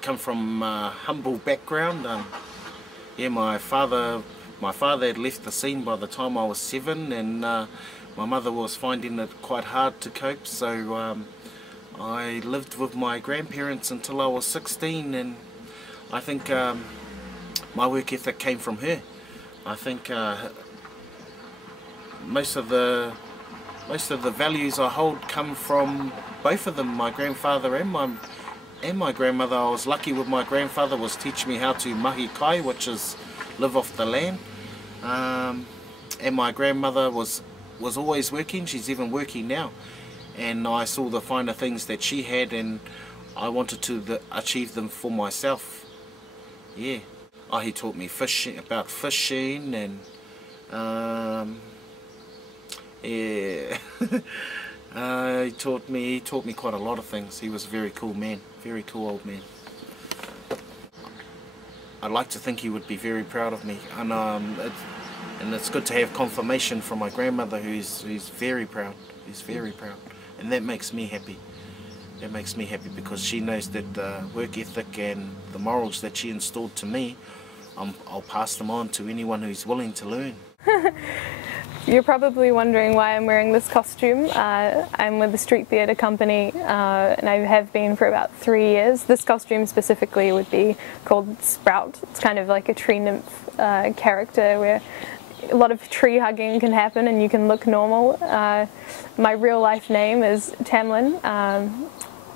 come from a humble background. Yeah, my father had left the scene by the time I was 7, and my mother was finding it quite hard to cope, so I lived with my grandparents until I was 16, and I think my work ethic came from her. I think most of the values I hold come from both of them, my grandfather and my grandmother. I was lucky with my grandfather, was teach me how to mahi kai, which is live off the land. And my grandmother was always working. She's even working now, and I saw the finer things that she had, and I wanted to achieve them for myself. Yeah. Oh, he taught me about fishing, and yeah. He taught me quite a lot of things. He was a very cool man, very cool old man. I'd like to think he would be very proud of me, and it's good to have confirmation from my grandmother, who's very proud. He's very proud, and that makes me happy. That makes me happy because she knows that the work ethic and the morals that she installed to me, I'll pass them on to anyone who's willing to learn. You're probably wondering why I'm wearing this costume. I'm with the Street Theatre Company, and I have been for about 3 years. This costume specifically would be called Sprout. It's kind of like a tree nymph character where a lot of tree hugging can happen and you can look normal. My real life name is Tamlin.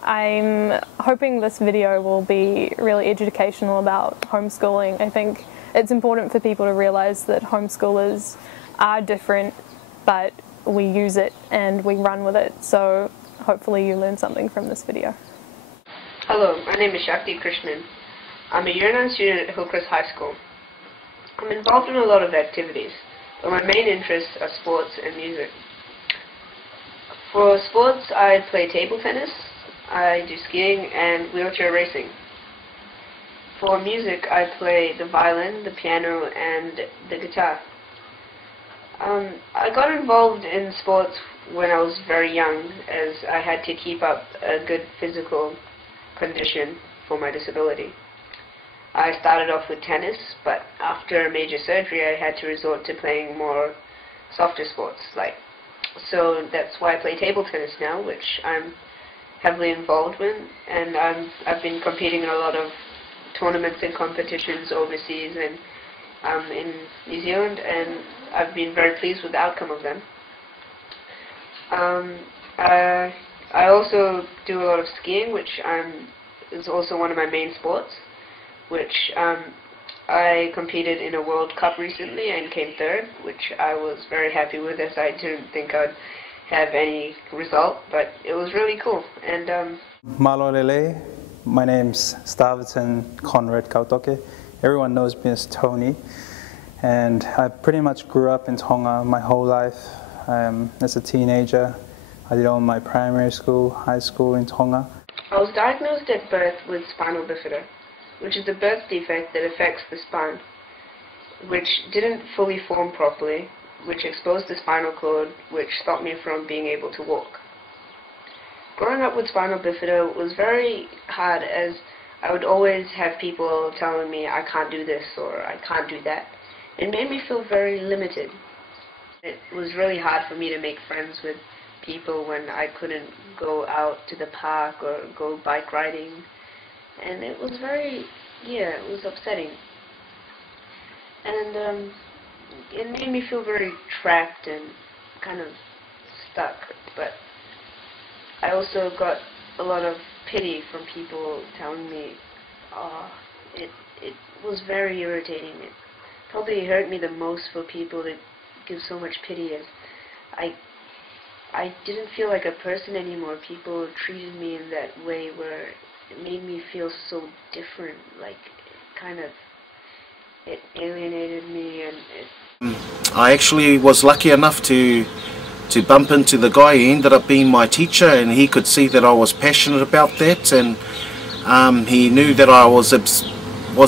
I'm hoping this video will be really educational about homeschooling. I think it's important for people to realize that homeschoolers are different, but we use it and we run with it, so hopefully you learn something from this video. Hello, my name is Shakti Krishnan. I'm a Year 9 student at Hillcrest High School. I'm involved in a lot of activities, but my main interests are sports and music. For sports, I play table tennis, I do skiing and wheelchair racing. For music, I play the violin, the piano, and the guitar. I got involved in sports when I was very young, as I had to keep up a good physical condition for my disability. I started off with tennis, but after a major surgery I had to resort to playing more softer sports. So that's why I play table tennis now, which I'm heavily involved in, and I've been competing in a lot of tournaments and competitions overseas and in New Zealand, and I've been very pleased with the outcome of them. I also do a lot of skiing, which is also one of my main sports, which I competed in a World Cup recently and came third, which I was very happy with, as I didn't think I'd have any result, but it was really cool. And Malolele, my name's Staverton Conrad Kautoke. Everyone knows me as Tony, and I pretty much grew up in Tonga my whole life. As a teenager, I did all my primary school, high school in Tonga. I was diagnosed at birth with spinal bifida, which is a birth defect that affects the spine, which didn't fully form properly, which exposed the spinal cord, which stopped me from being able to walk. Growing up with spinal bifida was very hard, as I would always have people telling me I can't do this or I can't do that. It made me feel very limited. It was really hard for me to make friends with people when I couldn't go out to the park or go bike riding. And it was very, it was upsetting. And it made me feel very trapped and kind of stuck. But I also got a lot of pity from people telling me, it was very irritating. It probably hurt me the most for people to give so much pity, as I didn't feel like a person anymore. People treated me in that way where it made me feel so different, it alienated me, and I actually was lucky enough to bump into the guy. He ended up being my teacher, and he could see that I was passionate about that, and he knew that I was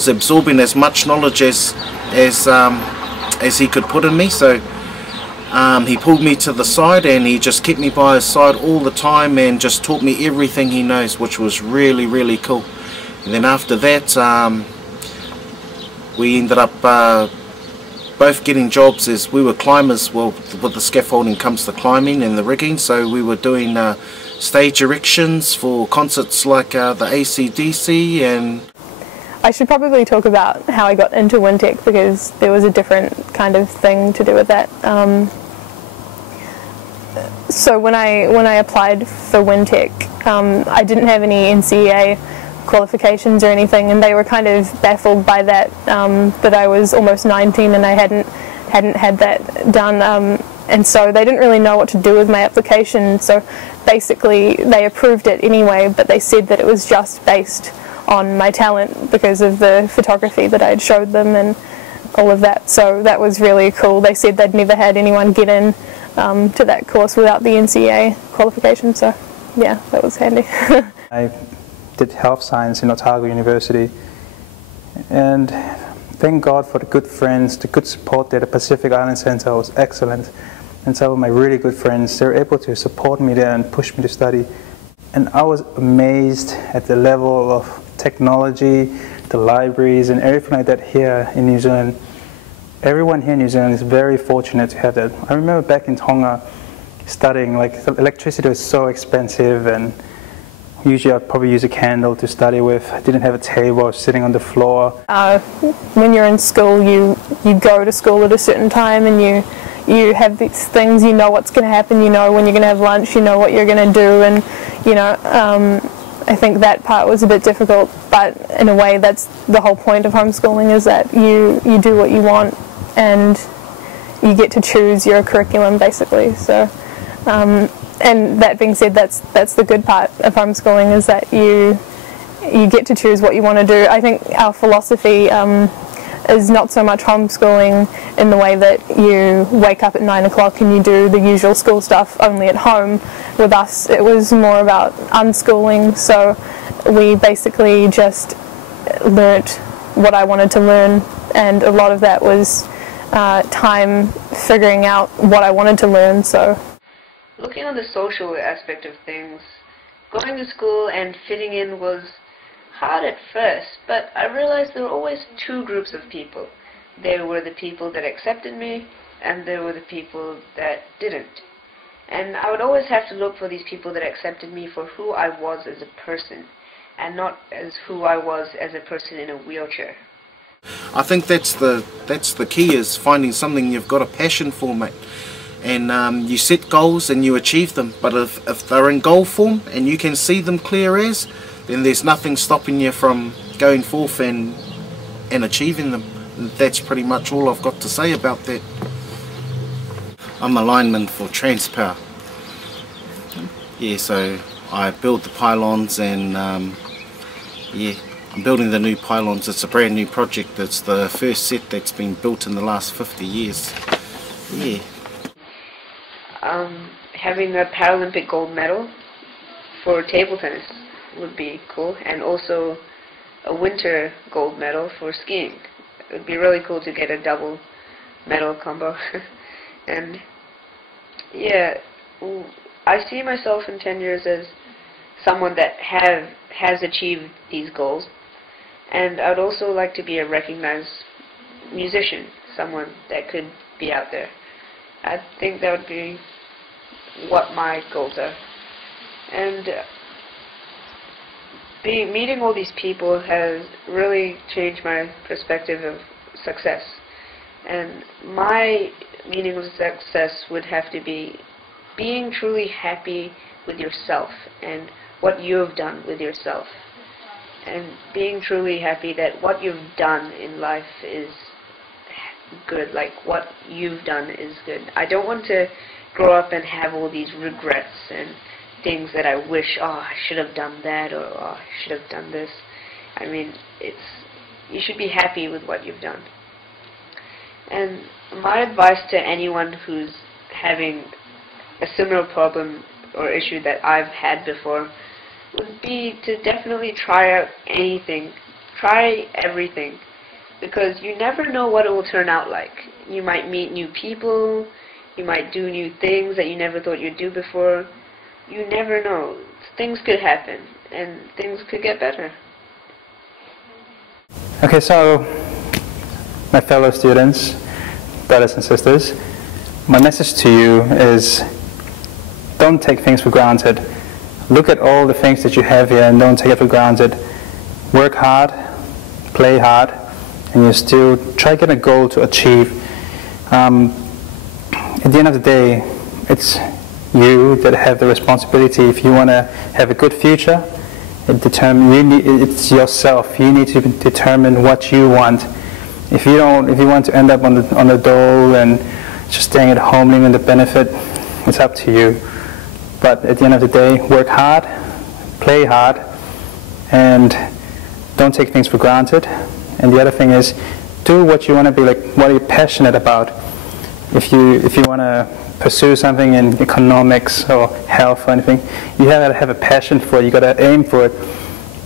absorbing as much knowledge as he could put in me. So he pulled me to the side, and he just kept me by his side all the time and just taught me everything he knows, which was really, really cool. And then after that, we ended up both getting jobs as we were climbers. Well, with the scaffolding comes the climbing and the rigging, so we were doing stage erections for concerts like the AC/DC. And I should probably talk about how I got into Wintec, because there was a different kind of thing to do with that. So when I applied for Wintec, I didn't have any NCEA qualifications or anything, and they were kind of baffled by that, that I was almost 19 and I hadn't had that done, and so they didn't really know what to do with my application. So basically they approved it anyway, but they said that it was just based on my talent because of the photography that I had showed them and all of that. So that was really cool. They said they'd never had anyone get in to that course without the NCEA qualification, so yeah, that was handy. I did health science in Otago University, and thank God for the good friends, the good support there. The Pacific Island Centre was excellent, and some of my really good friends, they were able to support me there and push me to study. And I was amazed at the level of technology, the libraries and everything like that here in New Zealand. Everyone here in New Zealand is very fortunate to have that. I remember back in Tonga studying, like, the electricity was so expensive, and usually I'd probably use a candle to study with. I didn't have a table, I was sitting on the floor. When you're in school, you go to school at a certain time, and you have these things, you know what's going to happen, you know when you're going to have lunch, you know what you're going to do, and you know, I think that part was a bit difficult, but in a way that's the whole point of homeschooling, is that you do what you want and you get to choose your curriculum basically. So and that being said, that's the good part of homeschooling, is that you get to choose what you want to do. I think our philosophy is not so much homeschooling in the way that you wake up at 9 o'clock and you do the usual school stuff only at home. With us, it was more about unschooling, so we basically just learnt what I wanted to learn, and a lot of that was time figuring out what I wanted to learn. So, looking on the social aspect of things, going to school and fitting in was hard at first, but I realized there were always two groups of people. There were the people that accepted me, and there were the people that didn't. And I would always have to look for these people that accepted me for who I was as a person, and not as who I was as a person in a wheelchair. I think that's the key, is finding something you've got a passion for, mate. And you set goals and you achieve them. But if they're in goal form and you can see them clear as, then there's nothing stopping you from going forth and achieving them. And that's pretty much all I've got to say about that. I'm a lineman for Transpower. Yeah, so I build the pylons, and yeah, I'm building the new pylons. It's a brand new project. It's the first set that's been built in the last 50 years. Yeah. Having a Paralympic gold medal for table tennis would be cool, and also a winter gold medal for skiing. It would be really cool to get a double medal combo. And yeah, I see myself in 10 years as someone that has achieved these goals, and I would also like to be a recognized musician, someone that could be out there. I think that would be what my goals are. And meeting all these people has really changed my perspective of success. And my meaning of success would have to be being truly happy with yourself and what you have done with yourself. And being truly happy that what you've done in life is good, like what you've done is good. I don't want to grow up and have all these regrets and things that I wish, oh, I should have done that, or oh, I should have done this. I mean, you should be happy with what you've done. And my advice to anyone who's having a similar problem or issue that I've had before would be to definitely try out anything. Try everything, because you never know what it will turn out like. You might meet new people, you might do new things that you never thought you'd do before. You never know. Things could happen, and things could get better. Okay, so my fellow students, brothers and sisters, my message to you is don't take things for granted. Look at all the things that you have here and don't take it for granted. Work hard, play hard, and you still try to get a goal to achieve. At the end of the day, it's you that have the responsibility. If you want to have a good future, it's yourself. You need to determine what you want. If you want to end up on the dole and just staying at home living the benefit, it's up to you. But at the end of the day, work hard, play hard, and don't take things for granted. And the other thing is, do what you want to be, like what are you passionate about. If you want to pursue something in economics or health or anything, you have to have a passion for it. You got to aim for it.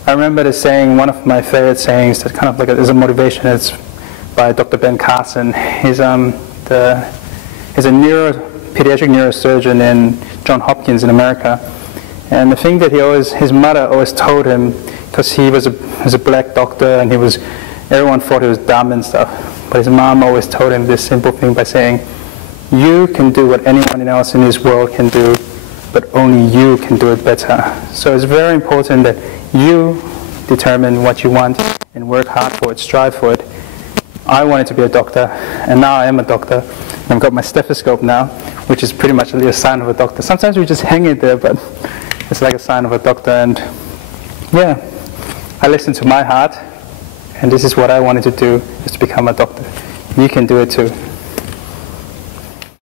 I remember the saying, one of my favorite sayings that kind of like is a motivation. It's by Dr. Ben Carson. He's a pediatric neurosurgeon in Johns Hopkins in America. And the thing that his mother always told him, because he was a black doctor and everyone thought he was dumb and stuff. But his mom always told him this simple thing by saying, you can do what anyone else in this world can do, but only you can do it better. So it's very important that you determine what you want and work hard for it, strive for it. I wanted to be a doctor, and now I am a doctor. And I've got my stethoscope now, which is pretty much a sign of a doctor. Sometimes we just hang it there, but it's like a sign of a doctor. And yeah, I listened to my heart, and this is what I wanted to do, is to become a doctor. You can do it too.